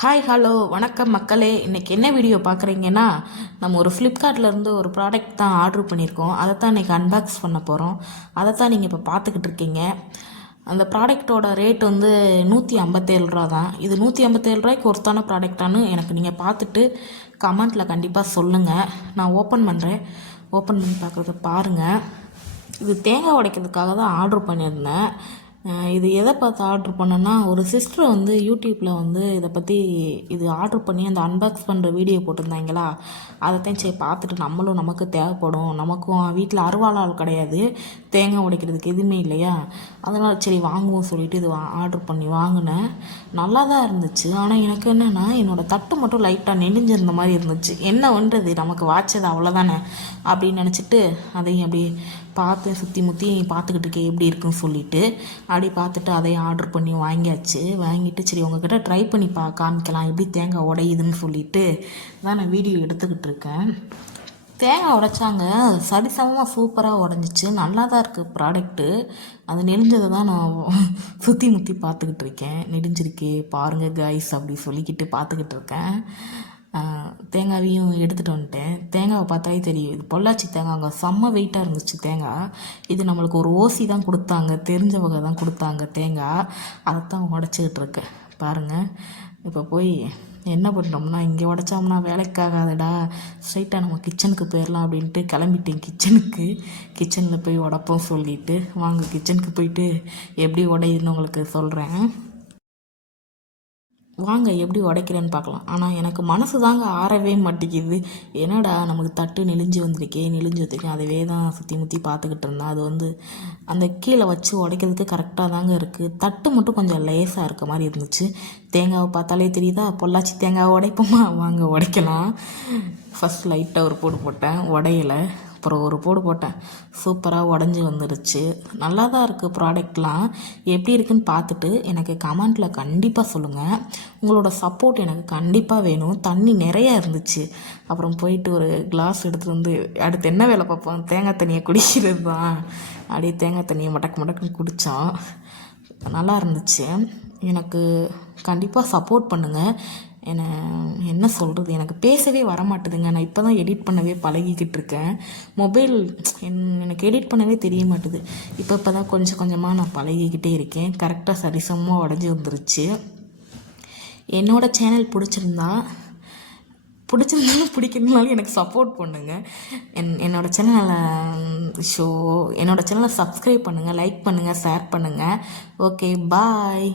Hi hello வணக்கம் மக்களே. இன்றைக்கி என்ன வீடியோ பார்க்குறீங்கன்னா, நம்ம ஒரு ஃப்ளிப்கார்ட்லேருந்து ஒரு ப்ராடக்ட் தான் ஆர்டர் பண்ணியிருக்கோம். அதை தான் இன்றைக்கி அன்பாக்ஸ் பண்ண போகிறோம். அதை தான் நீங்கள் இப்போ பார்த்துக்கிட்டு இருக்கீங்க. அந்த ப்ராடக்டோட ரேட் வந்து 157 ரூபா தான். இது 157 ரூபாய்க்கு ஒருத்தான ப்ராடக்டானு எனக்கு நீங்கள் பார்த்துட்டு கமெண்ட்டில் கண்டிப்பாக சொல்லுங்கள். நான் ஓப்பன் பண்ணுறேன். ஓப்பன் பண்ணி பார்க்குறத பாருங்கள். இது தேங்காய் உடைக்கிறதுக்காக தான் ஆர்டர் பண்ணியிருந்தேன். இது எதை பார்த்து ஆர்டர் பண்ணேன்னா, ஒரு சிஸ்டர் வந்து யூடியூப்பில் வந்து இதை பற்றி இது ஆர்டர் பண்ணி அந்த அன்பாக்ஸ் பண்ணுற வீடியோ போட்டிருந்தாங்களா, அதைத்தான் சரி பார்த்துட்டு நமக்கு தேவைப்படும், நமக்கும் வீட்டில் அருவாளால் கிடையாது, தேங்காய் உடைக்கிறதுக்கு எதுவுமே இல்லையா, அதனால் சரி வாங்குவோம் சொல்லிட்டு இது ஆர்டர் பண்ணி வாங்கினேன். நல்லா தான் இருந்துச்சு. ஆனால் எனக்கு என்னென்னா, என்னோடய தட்டு மட்டும் லைட்டாக நெளிஞ்சிருந்த மாதிரி இருந்துச்சு. என்ன பண்ணுறது, நமக்கு வாய்ச்சது அவ்வளோதானே அப்படின்னு நினச்சிட்டு அதையும் அப்படி பார்த்து சுற்றி முற்றி பார்த்துக்கிட்டு இருக்கேன் எப்படி இருக்குன்னு சொல்லிட்டு அப்படி பார்த்துட்டு அதையும் ஆர்டர் பண்ணி வாங்கிட்டு சரி உங்ககிட்ட ட்ரை பண்ணி காமிக்கலாம் எப்படி தேங்காய் உடையுதுன்னு சொல்லிட்டு தான் நான் வீடியோ எடுத்துக்கிட்டு இருக்கேன். தேங்காய் உடைச்சாங்க, சரிசமமாக சூப்பராக உடஞ்சிச்சு. நல்லா தான் இருக்குது ப்ராடக்ட்டு. அது நெளிஞ்சதை தான் நான் சுற்றி முற்றி பார்த்துக்கிட்டு இருக்கேன். நெளிஞ்சிருக்கே பாருங்கள் கைஸ் அப்படி சொல்லிக்கிட்டு பார்த்துக்கிட்டு இருக்கேன். தேங்காயையும் எடுத்துகிட்டு வந்துட்டேன். தேங்காவை பார்த்தாலே தெரியும், இது பொள்ளாச்சி தேங்காய். அங்கே செம்ம வெயிட்டாக இருந்துச்சு தேங்காய். இது நம்மளுக்கு ஒரு ஓசி தான் கொடுத்தாங்க, தெரிஞ்ச வகை தான் கொடுத்தாங்க தேங்காய். அதைத்தான் உடச்சிக்கிட்டு இருக்கேன் பாருங்கள். இப்போ போய் என்ன பண்ணோம்னா, இங்கே உடச்சோம்னா வேலைக்காகாதடா, ஸ்ட்ரைட்டாக நம்ம கிச்சனுக்கு போயிடலாம் அப்படின்ட்டு கிளம்பிட்டேன். கிச்சனில் போய் உடப்போம் சொல்லிட்டு வாங்க கிச்சனுக்கு போயிட்டு எப்படி உடையுதுன்னு உங்களுக்கு சொல்கிறேன். வாங்க எப்படி உடைக்கிறேன்னு பார்க்கலாம். ஆனால் எனக்கு மனசு தாங்க ஆறவே மாட்டேங்குது. என்னடா நமக்கு தட்டு நெளிஞ்சு வந்திருக்கேன் அதவே தான் சுற்றி முற்றி பார்த்துக்கிட்டு இருந்தேன். அது வந்து அந்த கீழே வச்சு உடைக்கிறதுக்கு கரெக்டாக தாங்க இருக்குது. தட்டு மட்டும் கொஞ்சம் லேசாக இருக்க மாதிரி இருந்துச்சு. தேங்காவை பார்த்தாலே தெரியுதா, பொள்ளாச்சி தேங்காவை உடைப்போமா, வாங்க உடைக்கலாம். ஃபஸ்ட் லைட்டாக ஒரு போடு போட்டேன், உடையலை. அப்புறம் ஒரு போடு போட்டேன், சூப்பராக உடஞ்சி வந்துடுச்சு. நல்லா தான் இருக்குது ப்ராடக்ட்லாம். எப்படி இருக்குன்னு பார்த்துட்டு எனக்கு கமெண்ட்டில் கண்டிப்பாக சொல்லுங்கள். உங்களோட சப்போர்ட் எனக்கு கண்டிப்பாக வேணும். தண்ணி நிறையா இருந்துச்சு. அப்புறம் போயிட்டு ஒரு கிளாஸ் எடுத்துகிட்டு வந்து அடுத்து என்ன வேலை பார்ப்போம், தேங்காய் தண்ணியை குடிக்கிறது தான். அப்படியே தேங்காய் தண்ணியை மடக்குன்னு குடித்தோம். நல்லா இருந்துச்சு. எனக்கு கண்டிப்பாக சப்போர்ட் பண்ணுங்கள். என்ன சொல்கிறது, எனக்கு பேசவே வரமாட்டுதுங்க. நான் இப்போ தான் எடிட் பண்ணவே பழகிக்கிட்டு இருக்கேன். மொபைல் எனக்கு எடிட் பண்ணவே தெரிய மாட்டுது. இப்போ தான் கொஞ்சம் கொஞ்சமாக நான் பழகிக்கிட்டே இருக்கேன். கரெக்டாக சரிசமமாக உடஞ்சி வந்துருச்சு. என்னோடய சேனல் பிடிச்சிருந்தாலும் பிடிக்கணுனாலும் எனக்கு சப்போர்ட் பண்ணுங்கள். என்னோடய சேனலை சப்ஸ்கிரைப் பண்ணுங்கள், லைக் பண்ணுங்கள், ஷேர் பண்ணுங்கள். Okay bye.